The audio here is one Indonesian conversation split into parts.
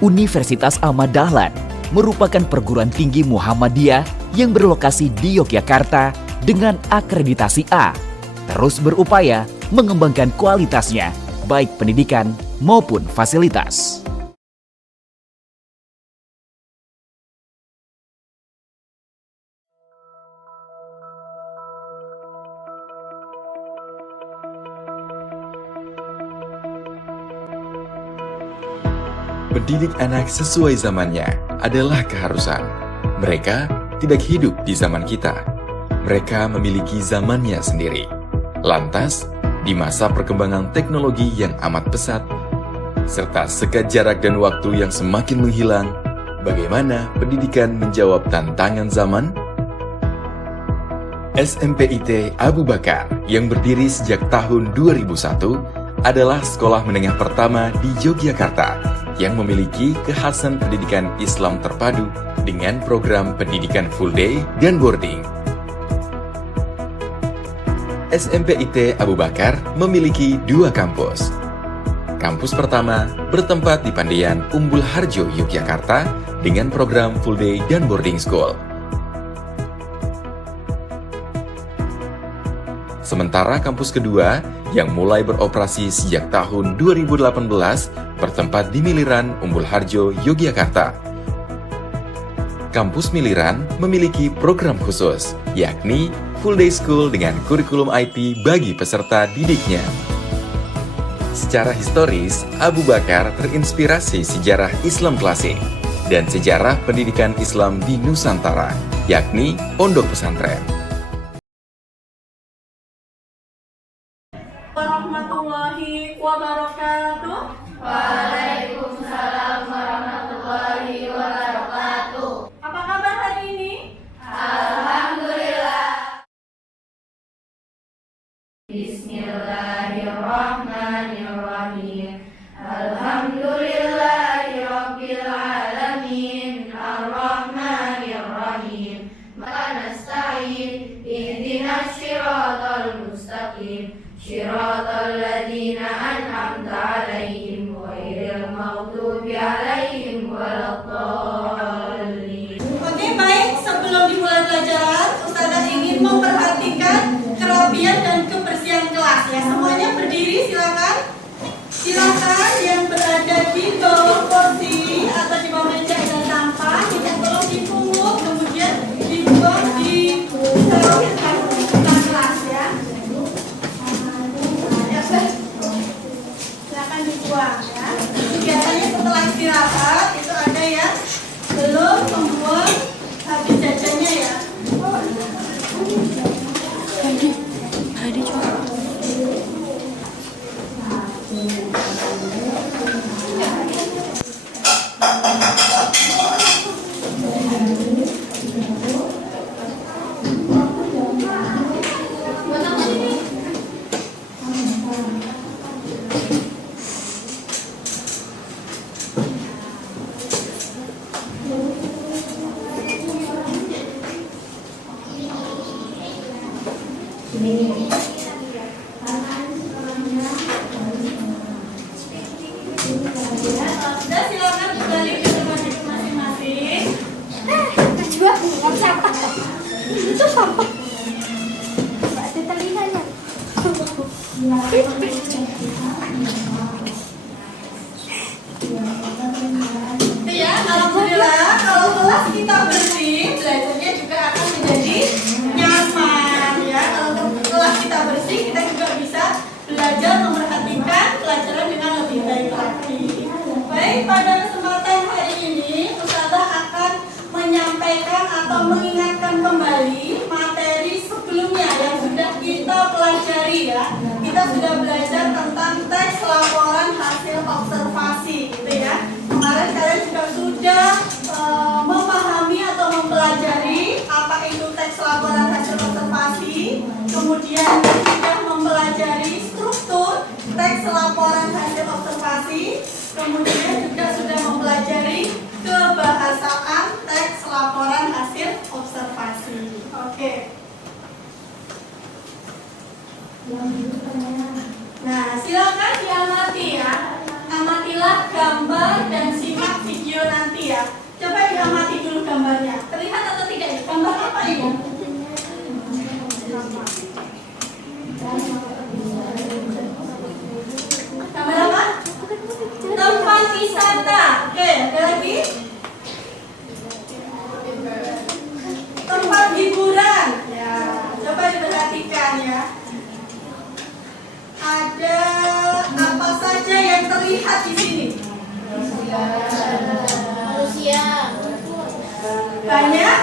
Universitas Ahmad Dahlan merupakan perguruan tinggi Muhammadiyah yang berlokasi di Yogyakarta dengan akreditasi A, terus berupaya mengembangkan kualitasnya, baik pendidikan maupun fasilitas. Mendidik anak sesuai zamannya adalah keharusan. Mereka tidak hidup di zaman kita. Mereka memiliki zamannya sendiri. Lantas, di masa perkembangan teknologi yang amat pesat, serta sekat jarak dan waktu yang semakin menghilang, bagaimana pendidikan menjawab tantangan zaman? SMPIT Abu Bakar yang berdiri sejak tahun 2001 adalah sekolah menengah pertama di Yogyakarta yang memiliki kekhasan pendidikan Islam terpadu dengan program pendidikan full day dan boarding. SMPIT Abu Bakar memiliki 2 kampus. Kampus pertama bertempat di Pandean, Umbul Harjo, Yogyakarta dengan program full day dan boarding school. Sementara kampus kedua yang mulai beroperasi sejak tahun 2018 bertempat di Miliran, Umbul Harjo, Yogyakarta. Kampus Miliran memiliki program khusus, yakni full day school dengan kurikulum IT bagi peserta didiknya. Secara historis, Abu Bakar terinspirasi sejarah Islam klasik dan sejarah pendidikan Islam di Nusantara, yakni pondok pesantren. Warahmatullahi wabarakatuh. Waalaikumsalam warahmatullahi wabarakatuh. Apa kabar hari ini? Alhamdulillah. Bismillahirrahmanirrahim. Alhamdulillahirabbil alamin. Arrahmanirrahim. Maka nasta'in ihdinas siratal mustaqim. Shiratal ladzina an'amta 'alaihim ghairil maghdubi 'alaihim waladdallin. Oke, baik. Sebelum dimulai pelajaran, Ustazah ingin memperhatikan kerapian dan kebersihan kelas ya. Semuanya berdiri, silakan. Silakan yang berada di bawah kursi atau di bawah meja dan sampah, tidak tolong dipungut, kemudian dibuang di kelas ya. Silakan dibuang ya. Biasanya setelah istirahat itu ada yang belum membuang habis jajannya ya. Sudah, silakan kembali ke tempat masing-masing. Najwa buang sampah. Itu sampah. Mbak ada telinganya. Ya, alhamdulillah kalau kelas kita bersih, belajarnya juga akan menjadi nyaman ya. Kalau kelas kita bersih, kita juga bisa belajar memperhatikan pelajaran dengan lebih baik lagi. Baik, pada kesempatan hari ini Ustazah akan menyampaikan atau mengingatkan kembali materi sebelumnya yang sudah kita pelajari ya. Kita sudah belajar tentang teks laporan hasil observasi gitu ya. Kemarin kalian juga sudah memahami atau mempelajari apa itu teks laporan hasil observasi. Kemudian sudah mempelajari struktur teks laporan hasil observasi. Kemudian juga sudah mempelajari kebahasaan teks laporan hasil observasi. Oke. Nah, silakan diamati ya. Amatilah gambar dan simak lagi ya. Tambah apa? Tempat wisata. Oke, ada lagi? Tempat hiburan. Ya, coba diperhatikan ya. Ada apa saja yang terlihat di sini? Manusia. Banyak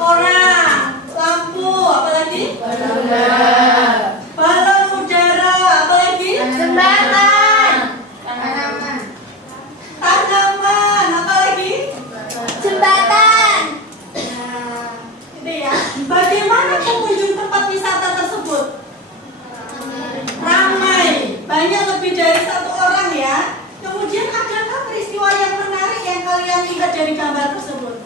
orang, lampu, apa lagi? Balon udara, apa lagi? Jembatan. Tanaman, apa lagi? Jembatan. Nah, gitu ya. Bagaimana pengunjung tempat wisata tersebut? Ramai, banyak lebih dari satu orang ya. Kemudian adakah peristiwa yang menarik yang kalian lihat dari gambar tersebut?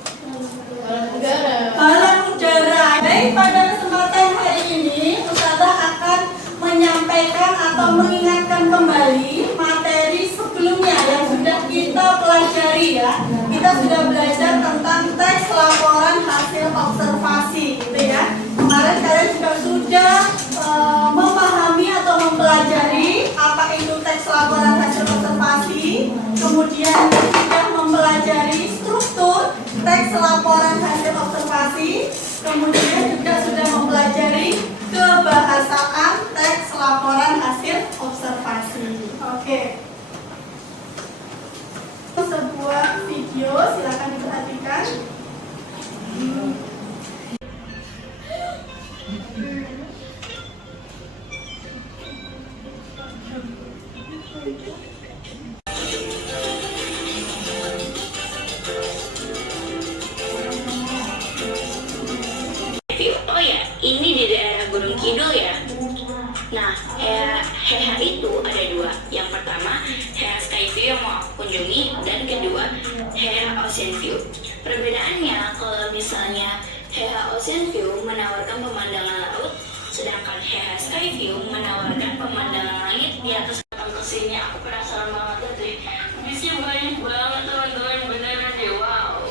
Balon udara. Baik, pada kesempatan hari ini Ustazah akan menyampaikan atau mengingatkan kembali materi sebelumnya yang sudah kita pelajari ya. Kita sudah belajar tentang teks laporan hasil observasi gitu ya. Kemarin kalian juga sudah memahami atau mempelajari apa itu teks laporan hasil observasi. Kemudian sudah mempelajari struktur teks laporan hasil observasi. Kemudian juga sudah mempelajari kebahasaan teks laporan hasil observasi. Oke. Sebuah video, silakan diperhatikan. Oh ya, ini di daerah Gunung Kidul ya. Nah, Heha itu ada dua. Yang pertama, Heha Skyview yang mau aku kunjungi, dan kedua, Heha Ocean View. Perbedaannya, kalau misalnya Heha Ocean View menawarkan pemandangan laut, sedangkan Heha Skyview menawarkan pemandangan langit di atas. Datang ke sini, aku penasaran banget deh. Bisnya banyak banget teman-teman, beneran deh, wow.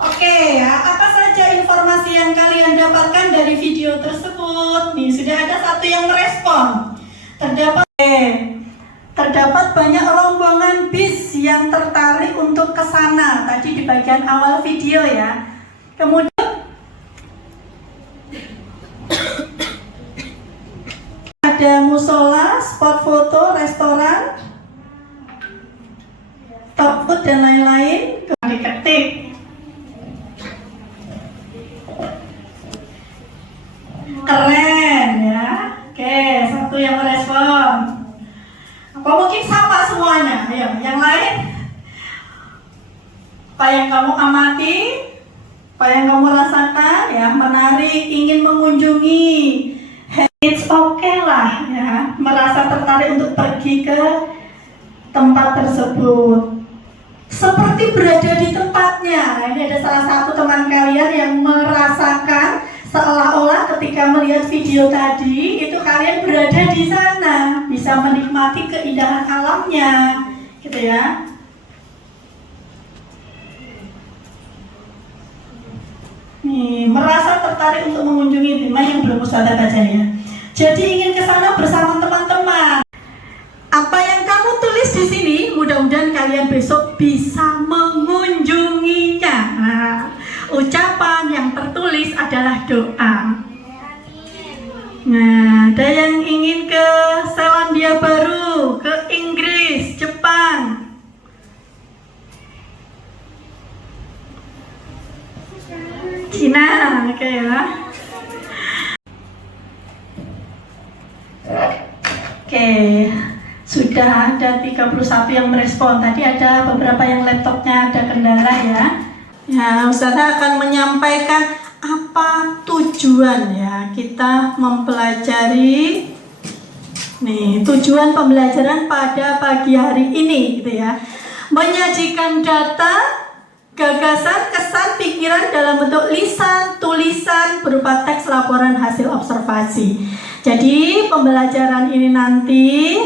Oke ya, apa saja informasi yang kalian dapatkan dari video tersebut? Nih, sudah ada satu yang merespon. Terdapat banyak rombongan bis yang tertarik untuk ke sana. Tadi di bagian awal video ya. Kemudian ada musola, spot foto, restoran, top food dan lain-lain. Diketik. Keren ya. Oke, satu yang merespon. Apa mungkin sama semuanya? Ayo, yang lain. Apa yang kamu amati? Apa yang kamu rasakan? Ya, menarik, ingin mengunjungi. It's okay lah ya, merasa tertarik untuk pergi ke tempat tersebut. Seperti berada di tempatnya. Ini ada salah satu teman kalian yang merasakan seolah-olah ketika melihat video tadi itu kalian berada di sana, bisa menikmati keindahan alamnya, gitu ya. Nih, merasa tertarik untuk mengunjungi rumah yang belum Ustazah baca ya. Jadi ingin ke sana bersama teman-teman. Apa yang kamu tulis di sini, mudah-mudahan kalian besok bisa mengunjunginya. Nah, ucapan yang tertulis adalah doa. Nah, ada yang ingin ke Selandia Baru, ke Inggris, Jepang. Cina, oke ya. Oke, sudah ada 31 yang merespon. Tadi ada beberapa yang laptopnya ada kendala ya. Ya, Ustazah akan menyampaikan apa tujuan ya kita mempelajari. Nih, tujuan pembelajaran pada pagi hari ini gitu ya. menyajikan data, gagasan, kesan, pikiran dalam bentuk lisan, tulisan, berupa teks laporan hasil observasi. Jadi pembelajaran ini nanti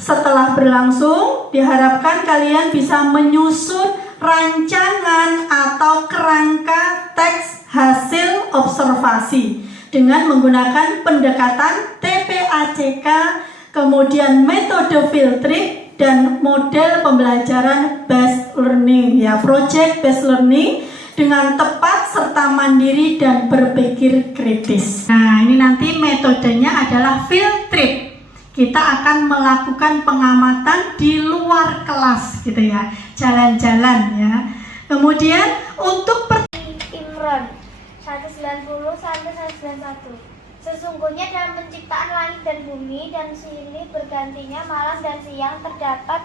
setelah berlangsung diharapkan kalian bisa menyusun rancangan atau kerangka teks hasil observasi dengan menggunakan pendekatan TPACK, kemudian metode filtering dan model pembelajaran based learning ya, project based learning dengan tepat serta mandiri dan berpikir kritis. Nah, ini nanti metodenya adalah field trip. Kita akan melakukan pengamatan di luar kelas gitu ya, jalan-jalan ya. Kemudian untuk Imron 190 sampai 191. Sesungguhnya dalam penciptaan langit dan bumi dan silih bergantinya malam dan siang terdapat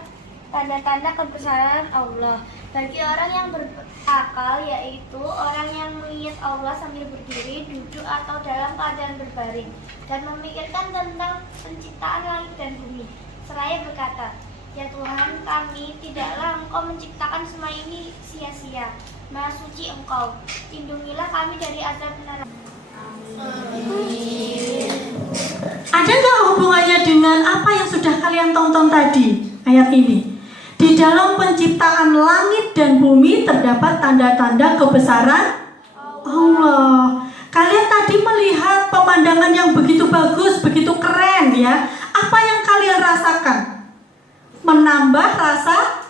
tanda-tanda kebesaran Allah bagi orang yang berakal, yaitu orang yang mengingat Allah sambil berdiri, duduk atau dalam keadaan berbaring dan memikirkan tentang penciptaan langit dan bumi seraya berkata, ya Tuhan kami, tidaklah Engkau menciptakan semua ini sia-sia. Maha suci Engkau, lindungilah kami dari azab neraka. ada nggak hubungannya dengan apa yang sudah kalian tonton tadi ayat ini? Di dalam penciptaan langit dan bumi terdapat tanda-tanda kebesaran Allah. Kalian tadi melihat pemandangan yang begitu bagus, begitu keren ya. Apa yang kalian rasakan? Menambah rasa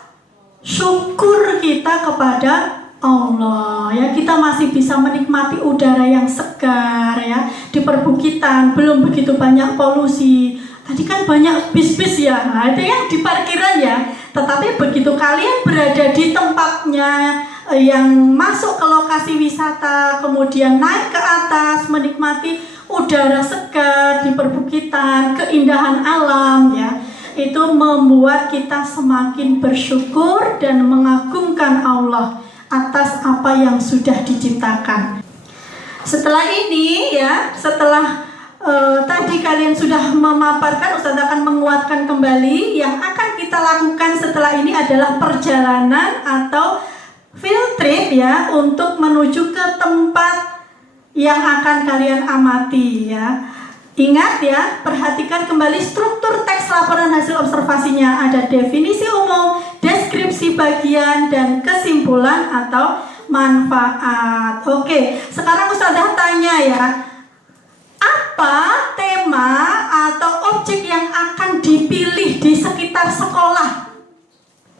syukur kita kepada Allah ya. Kita masih bisa menikmati udara yang segar ya. Di perbukitan belum begitu banyak polusi. Tadi kan banyak bis-bis ya. Nah, itu yang di parkiran ya. Tetapi begitu kalian berada di tempatnya yang masuk ke lokasi wisata, kemudian naik ke atas menikmati udara segar di perbukitan, keindahan alam ya, itu membuat kita semakin bersyukur dan mengagungkan Allah atas apa yang sudah diciptakan. Setelah ini ya, setelah tadi kalian sudah memaparkan, Ustaz akan menguatkan kembali. Yang akan kita lakukan setelah ini adalah perjalanan atau field trip ya, untuk menuju ke tempat yang akan kalian amati ya. Ingat ya, perhatikan kembali struktur teks laporan hasil observasinya. Ada definisi umum, deskripsi bagian, dan kesimpulan atau manfaat. Oke, sekarang Ustazah tanya ya, apa tema atau objek yang akan dipilih di sekitar sekolah?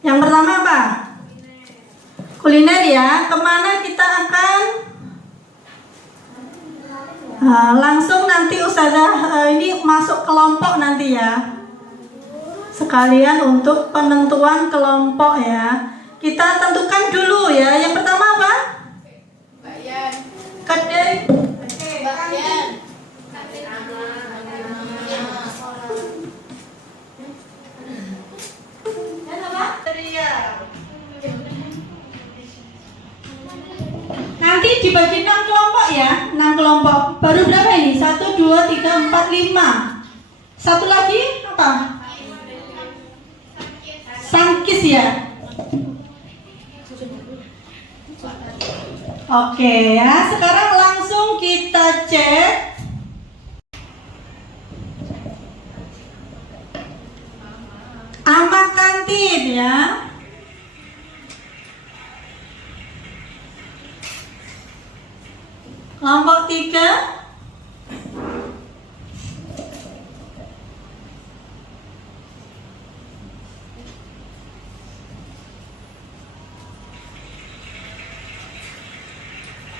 Yang pertama apa? Kuliner ya. Kemana kita akan? Langsung nanti Ustazah ini masuk kelompok nanti ya. Sekalian untuk penentuan kelompok ya. Kita tentukan dulu ya. Yang pertama apa? Kedai. Nanti dibagi 6 kelompok ya, 6 kelompok. Baru berapa ini? 1, 2, 3, 4, 5. Satu lagi apa? Sangkis ya. Oke ya, sekarang langsung kita cek. Amak kantin ya. Kelompok 3.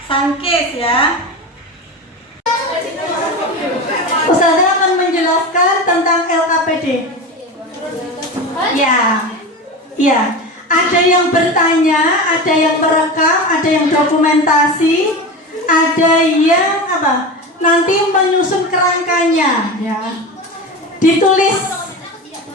Sangkis ya. Ustazah akan menjelaskan tentang LKPD. Ya. Ya. Ada yang bertanya, ada yang merekam, ada yang dokumentasi, ada yang apa? Nanti menyusun kerangkanya ya. Ditulis.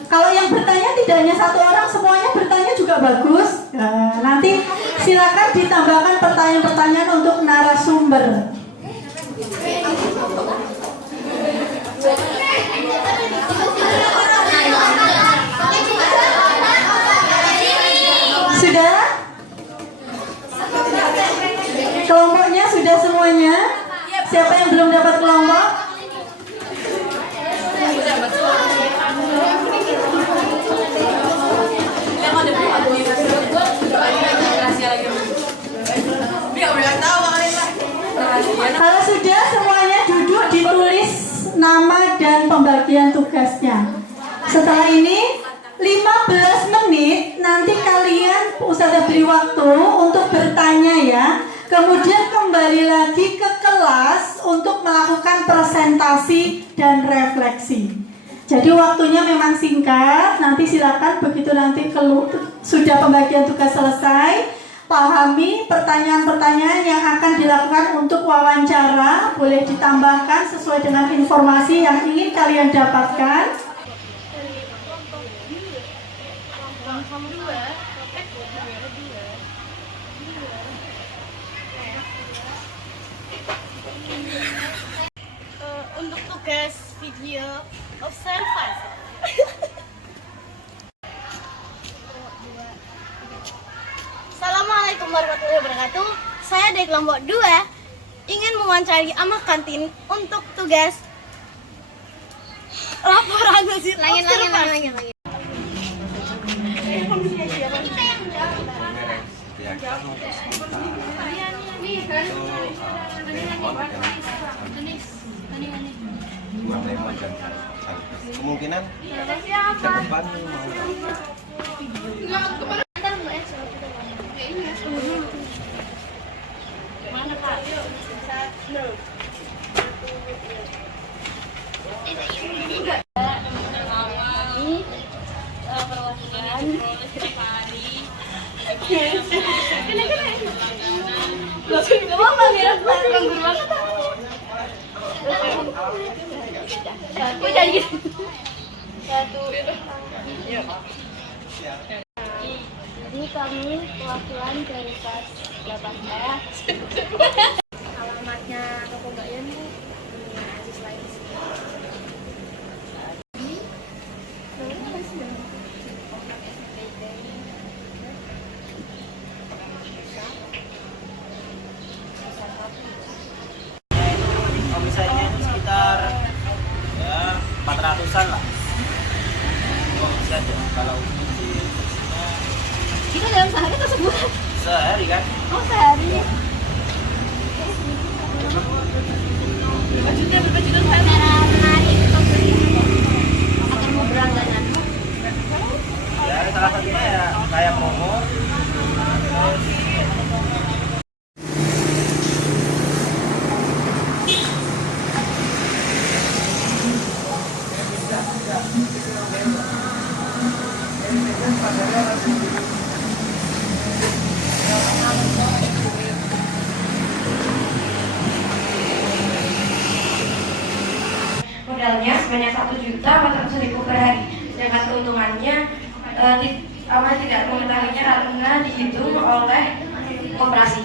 Kalau yang bertanya tidak hanya satu orang, semuanya bertanya juga bagus. Nanti silakan ditambahkan pertanyaan-pertanyaan untuk narasumber. Siapa yang belum dapat kelompok? Kalau sudah semuanya duduk, ditulis nama dan pembagian tugasnya. Setelah ini 15 menit nanti kalian Ustazah beri waktu untuk bertanya ya. Kemudian kembali lagi ke kelas untuk melakukan presentasi dan refleksi. Jadi waktunya memang singkat. Nanti silakan begitu nanti sudah pembagian tugas selesai, pahami pertanyaan-pertanyaan yang akan dilakukan untuk wawancara. Boleh ditambahkan sesuai dengan informasi yang ingin kalian dapatkan. Untuk tugas video observasi. Assalamualaikum warahmatullahi wabarakatuh. Saya dari kelompok 2 ingin mewawancari Amah Kantin untuk tugas laporan hasil observasi. Kemungkinan ke depan Mana Pak? Ini kami perwakilan dari kelas 8A. Alamatnya toko Gayan Bu. Siswa di sini. Omsetnya itu sekitar ya 400-an lah. Omset ya kalau Kita dalam sehari tersebut. sehari kan. Oh, sehari. Cara menarik pembeli akan mau berlangganan. Ya salah satunya ya kayak promo. Modalnya sebanyak 1.400.000 per hari, sedangkan keuntungannya tidak mengetahuinya karena dihitung oleh koperasi.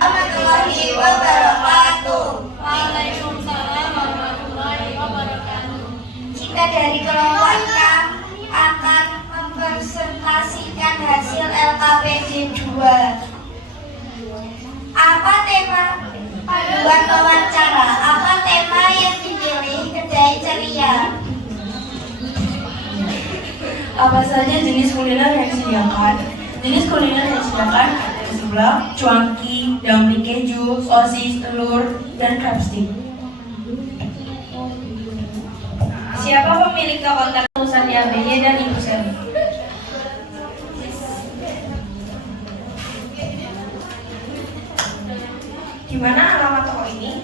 Warahmatullahi wabarakatuh. Waalaikumsalam warahmatullahi wabarakatuh. Kita dari kelompok 6 akan mempresentasikan hasil LKPD 2. Apa tema buat wawancara? Apa tema yang dipilih? Kedai ceria. Apa saja jenis kuliner yang disediakan? Jenis kuliner yang disediakan ada seblak, cuanki, dumpling keju, sosis, telur, dan crab stick. Siapa pemilik toko Ustaz ABY dan Ibu Seri? Di mana alamat toko ini?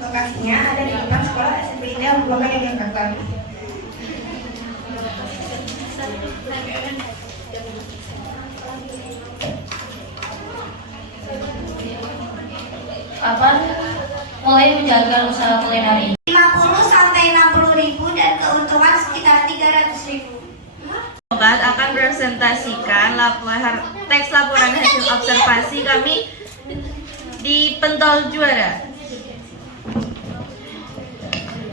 Lokasinya ada di depan sekolah SMP Indah Bulokan Yogyakarta. Kapan mulai menjalankan usaha kuliner ini? 50 sampai 60 ribu dan keuntungan sekitar 300 ribu. Sobat akan presentasikan teks laporan hasil observasi kami di Pentol Juara.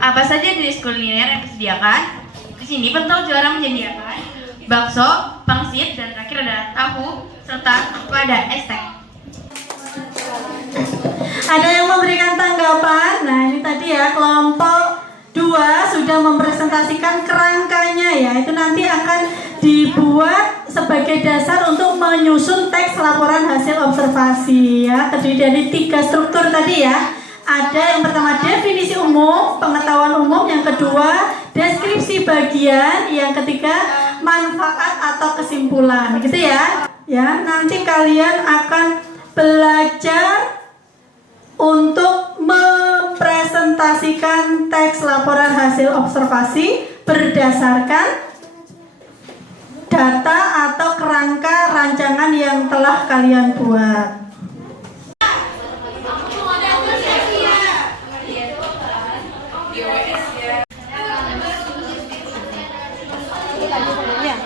Apa saja jenis kuliner yang disediakan? Di sini Pentol Juara menyediakan bakso, pangsit, dan terakhir ada tahu serta ada es teh. Ada yang mau ya, kelompok 2 sudah mempresentasikan kerangkanya ya. Itu nanti akan dibuat sebagai dasar untuk menyusun teks laporan hasil observasi ya. Terdiri dari 3 struktur tadi ya. Ada yang pertama definisi umum, pengetahuan umum, yang kedua deskripsi bagian, yang ketiga manfaat atau kesimpulan, gitu ya. Ya, nanti kalian akan belajar untuk mempresentasikan teks laporan hasil observasi berdasarkan data atau kerangka rancangan yang telah kalian buat.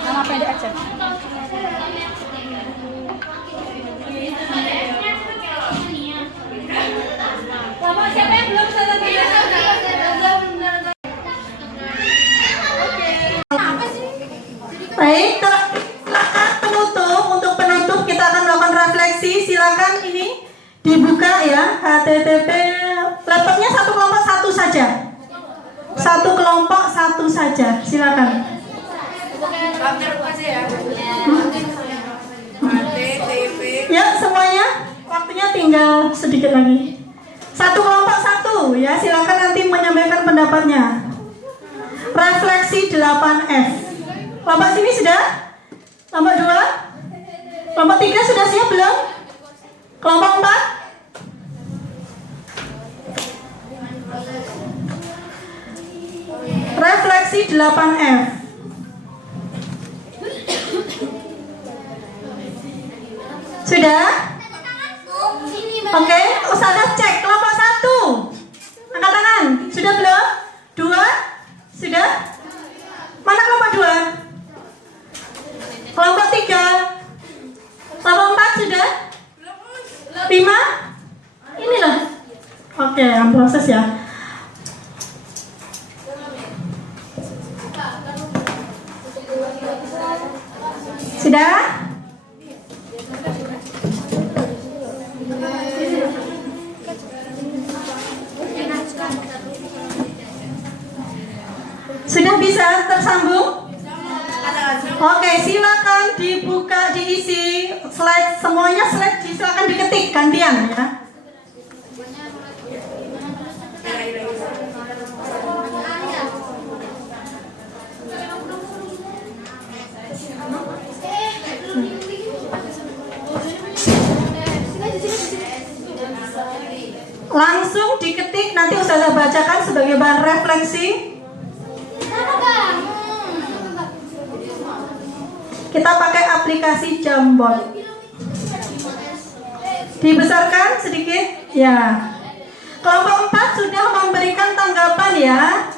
Nama pendek aja. Siapa yang belum selesai? Baik, silakan penutup. Untuk penutup kita akan melakukan refleksi. Silakan ini dibuka ya. HTTP. Laptopnya satu kelompok satu saja. Satu kelompok satu saja. Silakan. Ya semuanya. Waktunya tinggal sedikit lagi. Satu kelompok satu ya, silakan nanti menyampaikan pendapatnya. Refleksi 8F. Kelompok sini sudah? Kelompok 2? Kelompok 3 sudah siap belum? Kelompok 4? Refleksi 8F. Sudah? Oke, Ustazah cek kelompok 1. Angkat tangan. Sudah belum? 2? Sudah? Mana kelompok 2? Kelompok 3? Kelompok 4 sudah? 5? Inilah. Oke, proses ya. Sudah? Sudah bisa tersambung? Oke, silakan dibuka, diisi slide, semuanya slide silakan diketik gantian ya. Langsung diketik, nanti Ustazah bacakan sebagai bahan refleksi. Kita pakai aplikasi Jamboard. Dibesarkan sedikit, ya. Kelompok 4 sudah memberikan tanggapan ya.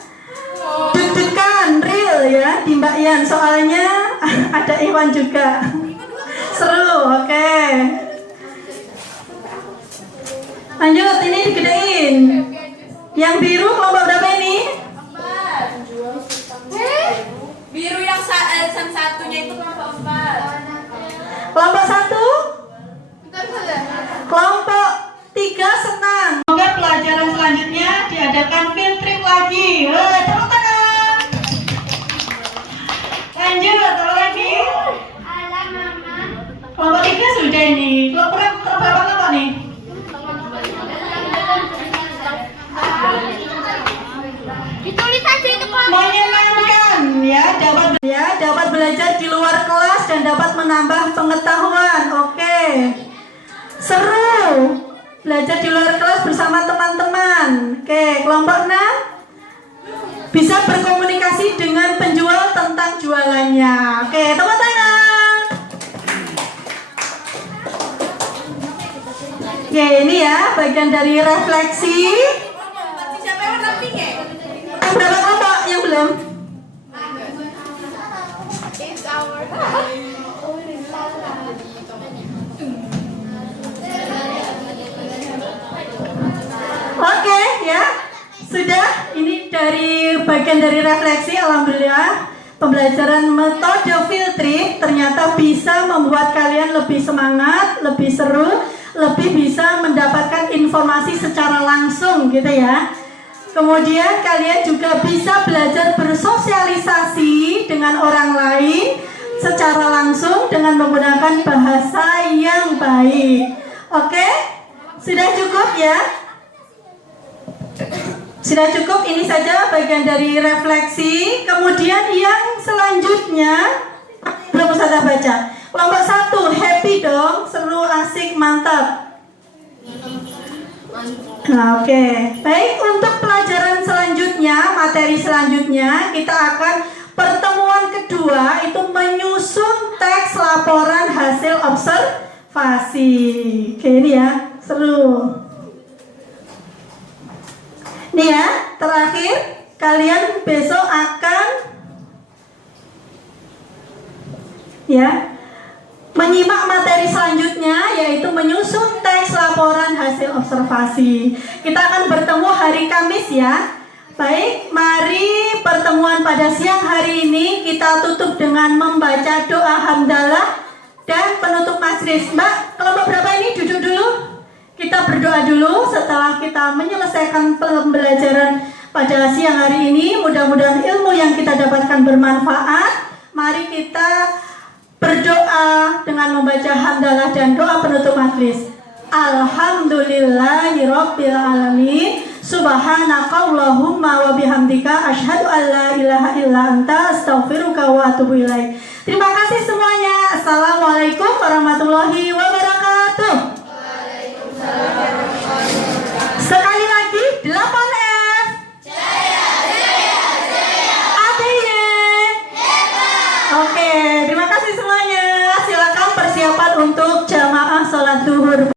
Deg-degan, real ya, di Mbak Yan. Soalnya ada Iwan juga. Seru, oke. Lanjut, ini digedein. Yang biru kelompok berapa ini? Biru yang satunya itu kelompok 4. Kelompok 1? Kelompok 3 senang. Semoga pelajaran selanjutnya diadakan field trip lagi. Tepuk tangan. Lanjut, apa lagi? Kelompok 3 sudah ini. Kelompok berapa kelompok nih? Ditulis aja itu kelompok. Menyenangkan ya, dapat belajar di luar kelas dan dapat menambah pengetahuan. Oke. Seru. Belajar di luar kelas bersama teman-teman. Oke, kelompok 6 bisa berkomunikasi dengan penjual tentang jualannya. Oke, tepuk tangan. Oke, ini ya bagian dari refleksi. Siapa yang warna pink ya? Berapa kelompok yang belum? Oke ya, sudah. Ini dari bagian dari refleksi. Alhamdulillah pembelajaran metode field trip ternyata bisa membuat kalian lebih semangat, lebih seru, lebih bisa mendapatkan informasi secara langsung gitu ya. Kemudian kalian juga bisa belajar bersosialisasi dengan orang lain secara langsung dengan menggunakan bahasa yang baik. Oke? Sudah cukup ya? Sudah cukup, ini saja bagian dari refleksi. Kemudian yang selanjutnya belum saya baca. Kelompok 1, happy dong, seru, asik, mantap. Nah, oke. Baik, untuk pelajaran selanjutnya, materi selanjutnya, kita akan pertemuan kedua itu menyusun teks laporan hasil observasi. Oke, ini ya, seru. Nih ya, terakhir kalian besok akan menyimak materi selanjutnya, yaitu menyusun teks laporan hasil observasi. Kita akan bertemu hari Kamis ya. Baik, mari pertemuan pada siang hari ini kita tutup dengan membaca doa hamdalah dan penutup majelis. Mbak, kelompok berapa ini duduk dulu? Kita berdoa dulu setelah kita menyelesaikan pembelajaran pada siang hari ini. Mudah-mudahan ilmu yang kita dapatkan bermanfaat. Mari kita berdoa dengan membaca hamdalah dan doa penutup majelis. Alhamdulillahirabbil alamin. Subhanakallahumma wa bihamdika asyhadu an la ilaha illa anta astaghfiruka wa atubu ilaik. Terima kasih semuanya. Assalamualaikum warahmatullahi wabarakatuh. Sekali lagi 8F. Jaya, jaya, jaya. ATY. Oke, terima kasih semuanya. Silakan persiapan untuk jamaah sholat zuhur.